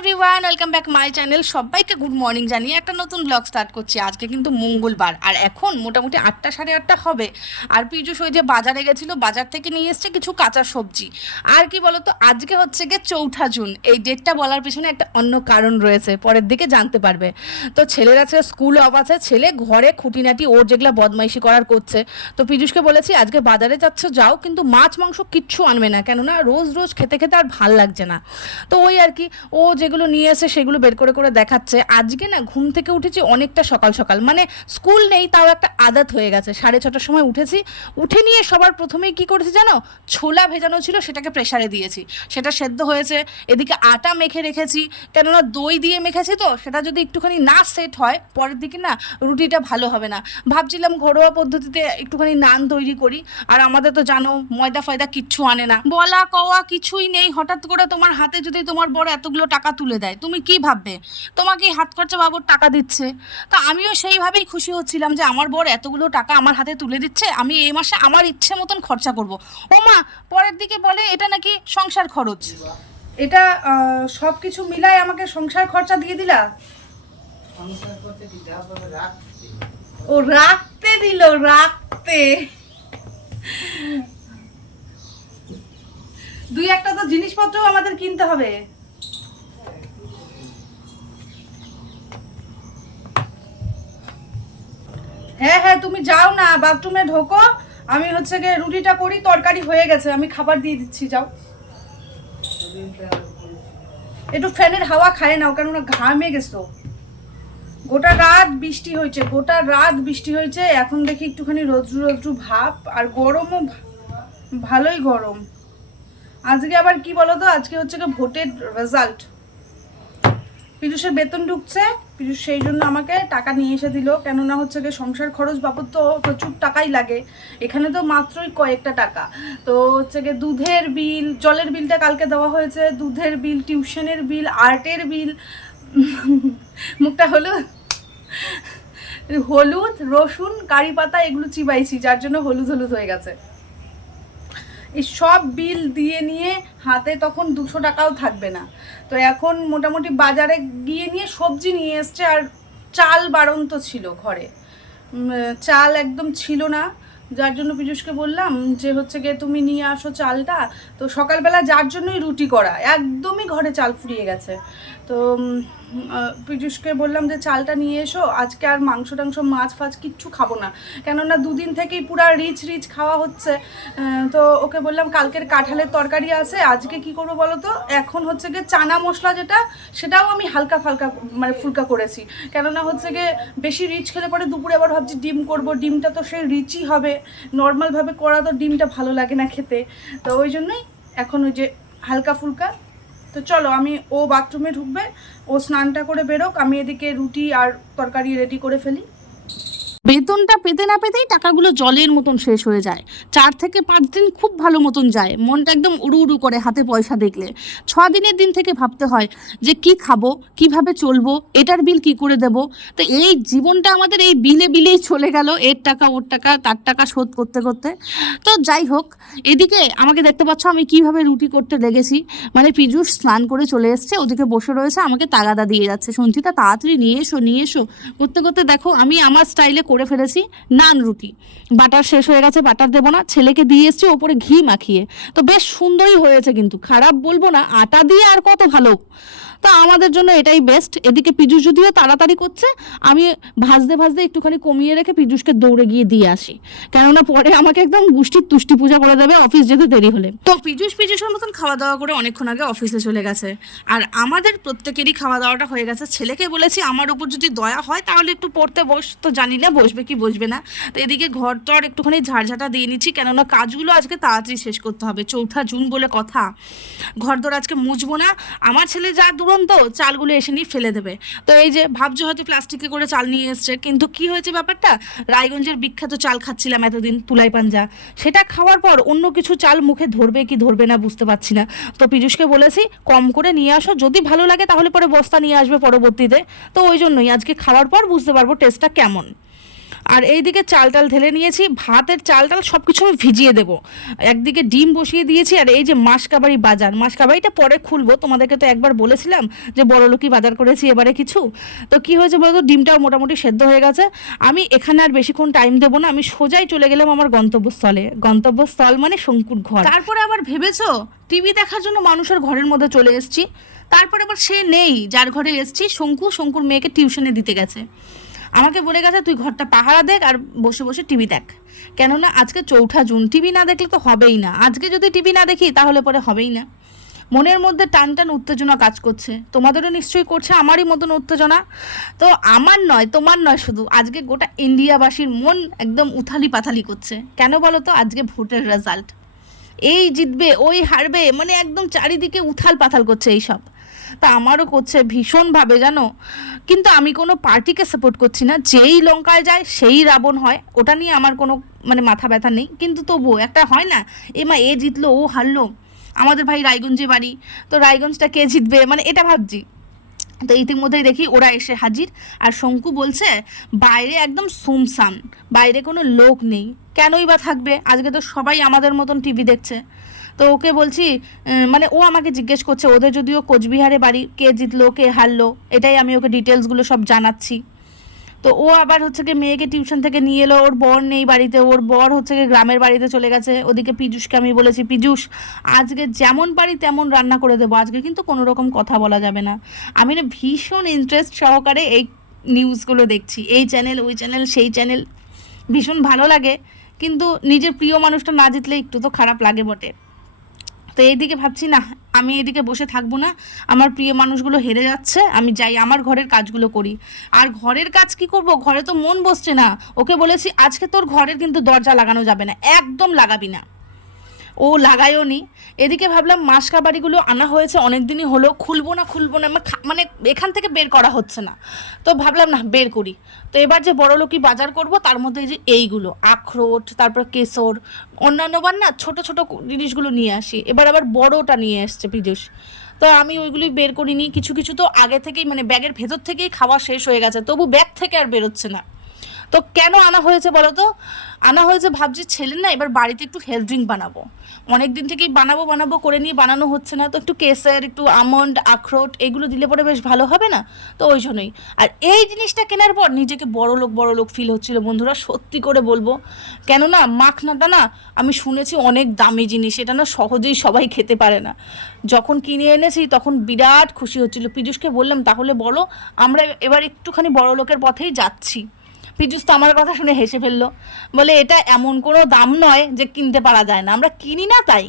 Everyone, welcome back my channel. সবাইকে good morning জানিয়ে একটা নতুন ব্লগ স্টার্ট করছি। আজকে কিন্তু মঙ্গলবার, আর এখন মোটামুটি 8টা সাড়ে 8টা হবে। আর পিজুস ওই যে বাজারে গেছিলো, বাজার থেকে নিয়ে এসছে কিছু কাঁচা সবজি। আর কি বলতো, আজকে হচ্ছে গিয়ে 4 জুন। এই ডেটটা বলার পিছনে একটা অন্য কারণ রয়েছে, পরের দিকে জানতে পারবে। তো ছেলের আছে স্কুল অফ আছে, ছেলে ঘরে খুঁটিনাটি ওর যেগুলো বদমাইশি করার করছে। তো পিজুসকে বলেছি আজকে বাজারে যাচ্ছ যাও, কিন্তু মাছ মাংস কিচ্ছু আনবে না, কেননা রোজ রোজ খেতে খেতে আর ভাল লাগছে না। তো ওই আর কি, ও যেগুলো নিয়ে এসে সেগুলো বের করে করে দেখাচ্ছে। আজকে না ঘুম থেকে উঠেছি অনেকটা সকাল সকাল, মানে স্কুল নেই তাও একটা আদত হয়ে গেছে। 6:30টার সময় উঠেছি, উঠে নিয়ে সবার প্রথমেই কি করেছি জানো, ছোলা ভেজানো ছিল সেটাকে প্রেসারে দিয়েছি, সেটা সেদ্ধ হয়েছে। এদিকে আটা মেখে রেখেছি, কেননা দই দিয়ে মেখেছি, তো সেটা যদি একটুখানি না সেট হয় পরের দিকে না রুটিটা ভালো হবে না। ভাবছিলাম ঘরোয়া পদ্ধতিতে একটুখানি নান তৈরি করি। আর আমাদের তো জানো ময়দা ফয়দা কিচ্ছু আনে না, বলা কওয়া কিছুই নেই। হঠাৎ করে তোমার হাতে যদি তোমার বড় এতগুলো টাকা তুলে দেয়, তুমি কি ভাববে? তোমাকে হাত খরচা বাবদ টাকা দিচ্ছে। তা আমিও সেইভাবেই খুশি হচ্ছিলাম যে আমার বড় এতগুলো টাকা আমার হাতে তুলে দিচ্ছে, আমি এই মাসে আমার ইচ্ছে মতন খরচা করব। ও মা, পরের দিকে বলে এটা নাকি সংসার খরচ। এটা সব কিছু মিলাই আমাকে সংসার খরচা দিয়ে দিলা। ও রাখতে দিল, রাখতে। দুই একটা তো জিনিসপত্রও আমাদের কিনতে হবে। হ্যাঁ হ্যাঁ, তুমি যাও না, বাথরুমে ঢোকো। আমি হচ্ছে গিয়ে রুটিটা করি, তরকারি হয়ে গেছে, আমি খাবার দিয়ে দিচ্ছি, যাও। একটু ফ্যানের হাওয়া খায় নাও, কেননা ঘামে গেছো। গোটা রাত বৃষ্টি হয়েছে, গোটা রাত বৃষ্টি হয়েছে। এখন দেখি একটুখানি রৌদ্রু রৌদ্রু ভাব, আর গরমও ভালোই গরম। আজকে আবার কি বলতো, আজকে হচ্ছে গিয়ে ভোটের রেজাল্ট। পিযুষের বেতন ঢুকছে, পিযুষ সেই জন্য আমাকে টাকা নিয়ে এসে দিল, কেননা হচ্ছে গিয়ে সংসার খরচ বাবদ তো প্রচুর টাকাই লাগে। এখানে তো মাত্রই কয়েকটা টাকা। তো হচ্ছে গিয়ে দুধের বিল, জলের বিলটা কালকে দেওয়া হয়েছে, দুধের বিল, টিউশনের বিল, আর্টের বিল। মুখটা হলুদ, হলুদ রসুন কারি পাতা এগুলো চিবাইছি, যার জন্য হলুদ হলুদ হয়ে গেছে। এই সব বিল দিয়ে নিয়ে হাতে তখন 200 টাকাও থাকবে না। তো এখন মোটামুটি বাজারে গিয়ে নিয়ে সবজি নিয়ে এসছে, আর চাল বাড়ন্ত ছিল ঘরে, চাল একদম ছিল না। যার জন্য পিযুষকে বললাম যে হচ্ছে গিয়ে তুমি নিয়ে আসো চালটা। তো সকালবেলা যার জন্যই রুটি করা, একদমই ঘরে চাল ফুরিয়ে গেছে। তো পিযুষকে বললাম যে চালটা নিয়ে এসো, আজকে আর মাংস টাংস মাছ ফাছ কিচ্ছু খাবো না, কেননা দুদিন থেকেই পুরা রিচ রিচ খাওয়া হচ্ছে। তো ওকে বললাম কালকের কাঁঠালের তরকারি আছে, আজকে কি করবো বলো তো, এখন হচ্ছে গিয়ে চানা মশলা যেটা, সেটাও আমি হালকা ফালকা মানে ফুলকা করেছি, কেননা হচ্ছে গিয়ে বেশি রিচ খেলে পরে দুপুরে আবার ভাবছি ডিম করব, ডিমটা তো সেই রিচই হবে, নর্মালভাবে করা তো ডিমটা ভালো লাগে না খেতে। তো ওই জন্যই এখন ওই যে হালকা ফুলকা। তো চলো, আমি ও বাথরুমে ঢুকবে, ও স্নানটা করে বেরোক, আমি এদিকে রুটি আর তরকারি রেডি করে ফেলি। বেতনটা পেতে না পেতেই টাকাগুলো জলের মতন শেষ হয়ে যায়। 4 থেকে 5 দিন খুব ভালো মতন যায়, মনটা একদম উড়ু উড়ু করে হাতে পয়সা দেখলে। 6 দিনের দিন থেকে ভাবতে হয় যে কি খাবো, কিভাবে চলবো, এটার বিল কি করে দেব। তো এই জীবনটা আমাদের এই বিলে বিলেই চলে গেল, এর টাকা ওর টাকা তার টাকা শোধ করতে করতে। তো যাই হোক, এদিকে আমাকে দেখতে পাচ্ছ আমি কিভাবে রুটি করতে লেগেছি। মানে পিযুষ স্নান করে চলে এসছে, ওদিকে বসে রয়েছে, আমাকে তাগাদা দিয়ে যাচ্ছে, সঞ্চিতা তাড়াতাড়ি নিয়ে এসো নিয়ে এসো করতে করতে দেখো আমি আমার স্টাইলে করে ফেলেছি নান রুটি। বাটার শেষ হয়ে গেছে, বাটার দেবো না, ছেলেকে দিয়ে এসছি ওপরে ঘি মাখিয়ে। তো বেশ সুন্দরই হয়েছে, কিন্তু খারাপ বলবো না, আটা দিয়ে আর কত ভালো। তো আমাদের জন্য এটাই বেস্ট। এদিকে পিযুষ যদিও তাড়াতাড়ি করছে, আমি ভাজতে ভাজতে একটুখানি কমিয়ে রেখে পিযুষকে দৌড়ে গিয়ে দিয়ে আসি, কেননা পরে আমাকে একদম গুষ্টির তুষ্টি পূজা করে দেবে অফিস যেতে দেরি হলে। তো পিযুষের মতন খাওয়া দাওয়া করে অনেকক্ষণ আগে অফিসে চলে গেছে, আর আমাদের প্রত্যেকেরই খাওয়া দাওয়াটা হয়ে গেছে। ছেলেকে বলেছি আমার উপর যদি দয়া হয় তাহলে একটু পড়তে বস, তো জানি না বসবে কি বসবে না। তো এদিকে ঘর তো আর একটুখানি ঝাড়ঝাটা দিয়ে নিচ্ছি, কেননা কাজগুলো আজকে তাড়াতাড়ি শেষ করতে হবে, 4 জুন বলে কথা। ঘর দর আজকে মুছবো না, আমার ছেলে যা দুরন্ত চালগুলো এসে নিয়ে ফেলে দেবে। তো এই যে ভাবছো হয়তো প্লাস্টিকে করে চাল নিয়ে এসছে, কিন্তু কি হয়েছে ব্যাপারটা, রায়গঞ্জের বিখ্যাত চাল খাচ্ছিলাম এতদিন, তুলাই পাঞ্জা, সেটা খাওয়ার পর অন্য কিছু চাল মুখে ধরবে কি ধরবে না বুঝতে পারছি না। তো পিযুষকে বলেছি কম করে নিয়ে আসো, যদি ভালো লাগে তাহলে পরে বস্তা নিয়ে আসবে পরবর্তীতে। তো ওই জন্যই আজকে খাওয়ার পর বুঝতে পারবো টেস্টটা কেমন। আর এইদিকে চাল টাল ঢেলে নিয়েছি, ভাতের চাল টাল সব কিছু আমি ভিজিয়ে দেবো। একদিকে ডিম বসিয়ে দিয়েছি, আর এই যে মাসকাবাড়ি বাজার, মাসকাবাড়িটা পরে খুলবো, তোমাদেরকে তো একবার বলেছিলাম যে বড়লোকি বাজার করেছি এবারে কিছু। তো কি হয়েছে বলতো, ডিমটাও মোটামুটি সেদ্ধ হয়ে গেছে। আমি এখানে আর বেশিক্ষণ টাইম দেবো না, আমি সোজাই চলে গেলাম আমার গন্তব্যস্থলে। গন্তব্যস্থল মানে শঙ্কুর ঘর। তারপরে আবার ভেবেছো টিভি দেখার জন্য মানুষের ঘরের মধ্যে চলে এসেছি, তারপরে আবার সে নেই যার ঘরে এসেছি, শঙ্কুর মেয়েকে টিউশনে দিতে গেছে। আমাকে বলে গেছে তুই ঘরটা পাহারা দেখ আর বসে বসে টিভি দেখ, কেননা আজকে 4 জুন, টিভি না দেখলে তো হবেই না। আজকে যদি টিভি না দেখি তাহলে পরে হবেই না। মনের মধ্যে টান টান উত্তেজনা কাজ করছে, তোমাদেরও নিশ্চয়ই করছে আমারই মতন উত্তেজনা। তো আমার নয়, তোমার নয় শুধু, আজকে গোটা ইন্ডিয়াবাসীর মন একদম উথালি পাথালি করছে। কেন বলো তো, আজকে ভোটের রেজাল্ট, এই জিতবে ওই হারবে, মানে একদম চারিদিকে উথাল পাথাল করছে এইসব। তা আমারও করছে ভীষণভাবে জানো, কিন্তু আমি কোনো পার্টিকে সাপোর্ট করছি না, যেই লঙ্কায় যায় সেই রাবণ হয়, ওটা নিয়ে আমার কোনো মানে মাথা ব্যথা নেই। কিন্তু তবুও একটা হয় না, এ জিতলো ও হারলো। আমাদের ভাই রায়গঞ্জে বাড়ি, তো রায়গঞ্জটা কে জিতবে মানে এটা ভাবছি। তো ইতিমধ্যেই দেখি ওরা এসে হাজির, আর শঙ্কু বলছে বাইরে একদম সুমসান, বাইরে কোনো লোক নেই। কেনই বা থাকবে, আজকে তো সবাই আমাদের মতন টিভি দেখছে। তো ওকে বলছি, মানে ও আমাকে জিজ্ঞেস করছে ওদের যদিও কোচবিহারে বাড়ি, কে জিতলো কে হারলো, এটাই আমি ওকে ডিটেলসগুলো সব জানাচ্ছি। তো ও আবার হচ্ছে কি মেয়েকে টিউশন থেকে নিয়ে এলো, ওর বর নেই বাড়িতে, ওর বর হচ্ছে কি গ্রামের বাড়িতে চলে গেছে। ওদিকে পীযূষকে আমি বলেছি, পীযূষ আজকে যেমন পারি তেমন রান্না করে দেবো, আজকে কিন্তু কোনো রকম কথা বলা যাবে না। আমি না ভীষণ ইন্টারেস্ট সহকারে এই নিউজগুলো দেখছি, এই চ্যানেল ওই চ্যানেল সেই চ্যানেল, ভীষণ ভালো লাগে। কিন্তু নিজের প্রিয় মানুষটা না জিতলে একটু তো খারাপ লাগে বটে। তো এইদিকে ভাবছি না, আমি এদিকে বসে থাকবো না, আমার প্রিয় মানুষগুলো হেরে যাচ্ছে, আমি যাই আমার ঘরের কাজগুলো করি। আর ঘরের কাজ কি করব, ঘরে তো মন বসছে না। ওকে বলেছি আজকে তোর ঘরের কিন্তু দরজা লাগানো যাবে না, একদম লাগাবি না। ও লাগায়ও নি। এদিকে ভাবলাম মাসকাবাড়িগুলো আনা হয়েছে অনেক দিনই হলো, খুলবো না মানে এখান থেকে বের করা হচ্ছে না। তো ভাবলাম না বের করি। তো এবার যে বড়লোকি বাজার করব, তার মধ্যে এই যে এইগুলো আখরোট, তারপর কেশর, অন্যান্যবার না ছোট ছোট জিনিসগুলো নিয়ে আসি, এবার আবার বড়টা নিয়ে এসছে পীযূষ। তো আমি ওইগুলি বের করিনি, কিছু কিছু তো আগে থেকেই মানে ব্যাগের ভেতর থেকেই খাওয়া শেষ হয়ে গেছে, তবু ব্যাগ থেকে আর বেরোচ্ছে না। তো কেন আনা হয়েছে বলো তো, আনা হয়েছে ভাবছি ছেলের না এবার বাড়িতে একটু হেলথ ড্রিঙ্ক বানাবো, অনেক দিন থেকেই বানাবো করে নিয়ে বানানো হচ্ছে না। তো একটু কেসের, একটু আমন্ড, আখরোট এগুলো দিলে পরে বেশ ভালো হবে না, তো ওই জন্যই। আর এই জিনিসটা কেনার পর নিজেকে বড় লোক ফিল হচ্ছিল বন্ধুরা, সত্যি করে বলবো। কেননা মাখনাটা না আমি শুনেছি অনেক দামি জিনিস, এটা না সহজেই সবাই খেতে পারে না। যখন কিনে এনেছি তখন বিরাট খুশি হচ্ছিল। পীযূষকে বললাম তাহলে বলো, আমরা এবার একটুখানি বড় লোকের পথেই যাচ্ছি। পীযূষ তো আমার কথা শুনে হেসে ফেললো, বলে এটা এমন কোনো দাম নয় যে কিনতে পারা যায় না, আমরা কিনি না তাই।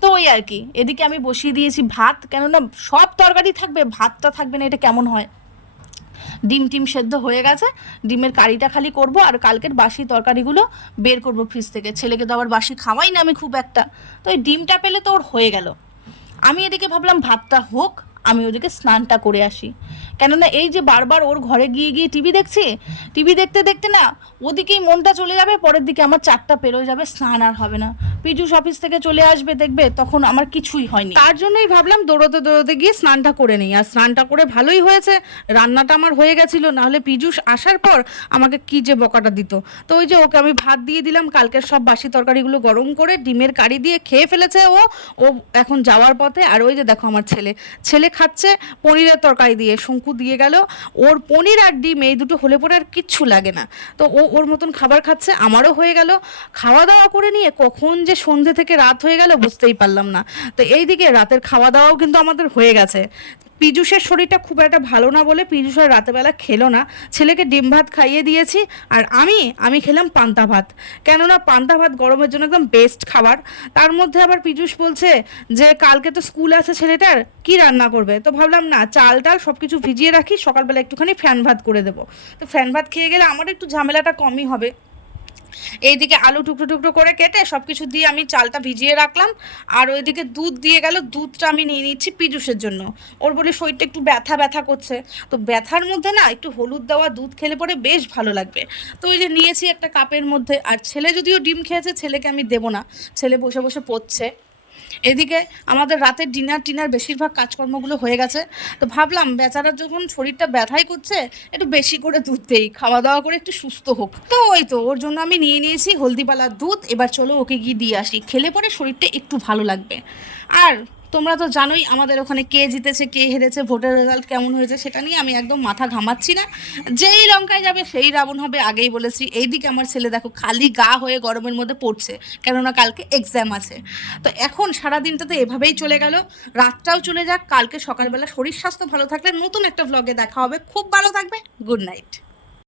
তো ওই আর কি। এদিকে আমি বসিয়ে দিয়েছি ভাত, কেননা সব তরকারি থাকবে ভাতটা থাকবে না, এটা কেমন হয়। ডিম টিম সেদ্ধ হয়ে গেছে, ডিমের কারিটা খালি করব, আর কালকের বাসি তরকারিগুলো বের করব ফ্রিজ থেকে। ছেলেকে তো আবার বাসি খাওয়াই না আমি খুব একটা, তো ওই ডিমটা পেলে তো ওর হয়ে গেল। আমি এদিকে ভাবলাম ভাতটা হোক, আমি ওদিকে স্নানটা করে আসি। কেননা এই যে বারবার ওর ঘরে গিয়ে গিয়ে টিভি দেখছি, টিভি দেখতে দেখতে না ওদিকেই মনটা চলে যাবে, পরের দিকে আমার 4টা পেরোয় যাবে, স্নান আর হবে না। পীযূষ অফিস থেকে চলে আসবে, দেখবে তখন আমার কিছুই হয়নি। তার জন্যই ভাবলাম দৌড়োতে গিয়ে স্নানটা করে নিই। আর স্নানটা করে ভালোই হয়েছে, রান্নাটা আমার হয়ে গেছিলো, নাহলে পীযূষ আসার পর আমাকে কি যে বকাটা দিত। তো ওই যে ওকে আমি ভাত দিয়ে দিলাম, কালকের সব বাসি তরকারিগুলো গরম করে ডিমের কারি দিয়ে খেয়ে ফেলেছে ও এখন যাওয়ার পথে। আর ওই যে দেখো আমার ছেলে খাচ্ছে পনিরের তরকারি দিয়ে, শঙ্কু দিয়ে গেল, ওর পনির আর ডিম এই দুটো হলে পরে আর কিচ্ছু লাগে না। তো ওর মতন খাবার খাচ্ছে, আমারও হয়ে গেল। খাওয়া দাওয়া করে নিয়ে কখন যে সন্ধে থেকে রাত হয়ে গেল বুঝতেই পারলাম না। তো এইদিকে রাতের খাওয়া দাওয়াও কিন্তু আমাদের হয়ে গেছে। পীযূষের শরীরটা খুব একটা ভালো না বলে পীযূষ আর রাতেবেলা খেলো না, ছেলেকে ডিম ভাত খাইয়ে দিয়েছি। আর আমি খেলাম পান্তা ভাত, কেননা পান্তা ভাত গরমের জন্য একদম বেস্ট খাবার। তার মধ্যে আবার পীযূষ বলছে যে কালকে তো স্কুল আছে ছেলেটার, কি রান্না করবে। তো ভাবলাম না চাল টাল সব কিছু ভিজিয়ে রাখি, সকালবেলা একটুখানি ফ্যান ভাত করে দেবো। তো ফ্যান ভাত খেয়ে গেলে আমার একটু ঝামেলাটা কমই হবে। এইদিকে আলু টুকরো টুকরো করে কেটে সব কিছু দিয়ে আমি চালটা ভিজিয়ে রাখলাম। আর ওইদিকে দুধ দিয়ে গেল, দুধটা আমি নিয়ে নিচ্ছি পীযূষের জন্য। ওর বলে শরীরটা একটু ব্যথা করছে, তো ব্যথার মধ্যে না একটু হলুদ দেওয়া দুধ খেলে পরে বেশ ভালো লাগবে। তো ওই যে নিয়েছি একটা কাপের মধ্যে। আর ছেলে যদিও ডিম খেয়েছে, ছেলেকে আমি দেবো না, ছেলে বসে বসে পড়ছে। এদিকে আমাদের রাতের ডিনার বেশিরভাগ কাজকর্মগুলো হয়ে গেছে। তো ভাবলাম বেচারার যখন শরীরটা ব্যথাই করছে একটু বেশি করে দুধ দেই, খাওয়া দাওয়া করে একটু সুস্থ হোক। তো ওই তো ওর জন্য আমি নিয়ে নিয়েছি হলদিবালার দুধ। এবার চলো ওকে গিয়ে দিয়ে আসি, খেলে পরে শরীরটা একটু ভালো লাগবে। আর তোমরা তো জানোই আমাদের ওখানে কে জিতেছে কে হেরেছে, ভোটের রেজাল্ট কেমন হয়েছে সেটা নিয়ে আমি একদম মাথা ঘামাচ্ছি না। যেই লঙ্কায় যাবে সেই রাবণ হবে, আগেই বলেছি। এইদিকে আমার ছেলে দেখো খালি গা হয়ে গরমের মধ্যে পড়ছে, কেননা কালকে এক্সাম আছে। তো এখন সারাদিনটা তো এভাবেই চলে গেল, রাতটাও চলে যাক, কালকে সকালবেলা শরীর স্বাস্থ্য ভালো থাকলে নতুন একটা ব্লগে দেখা হবে। খুব ভালো থাকবে, গুড নাইট।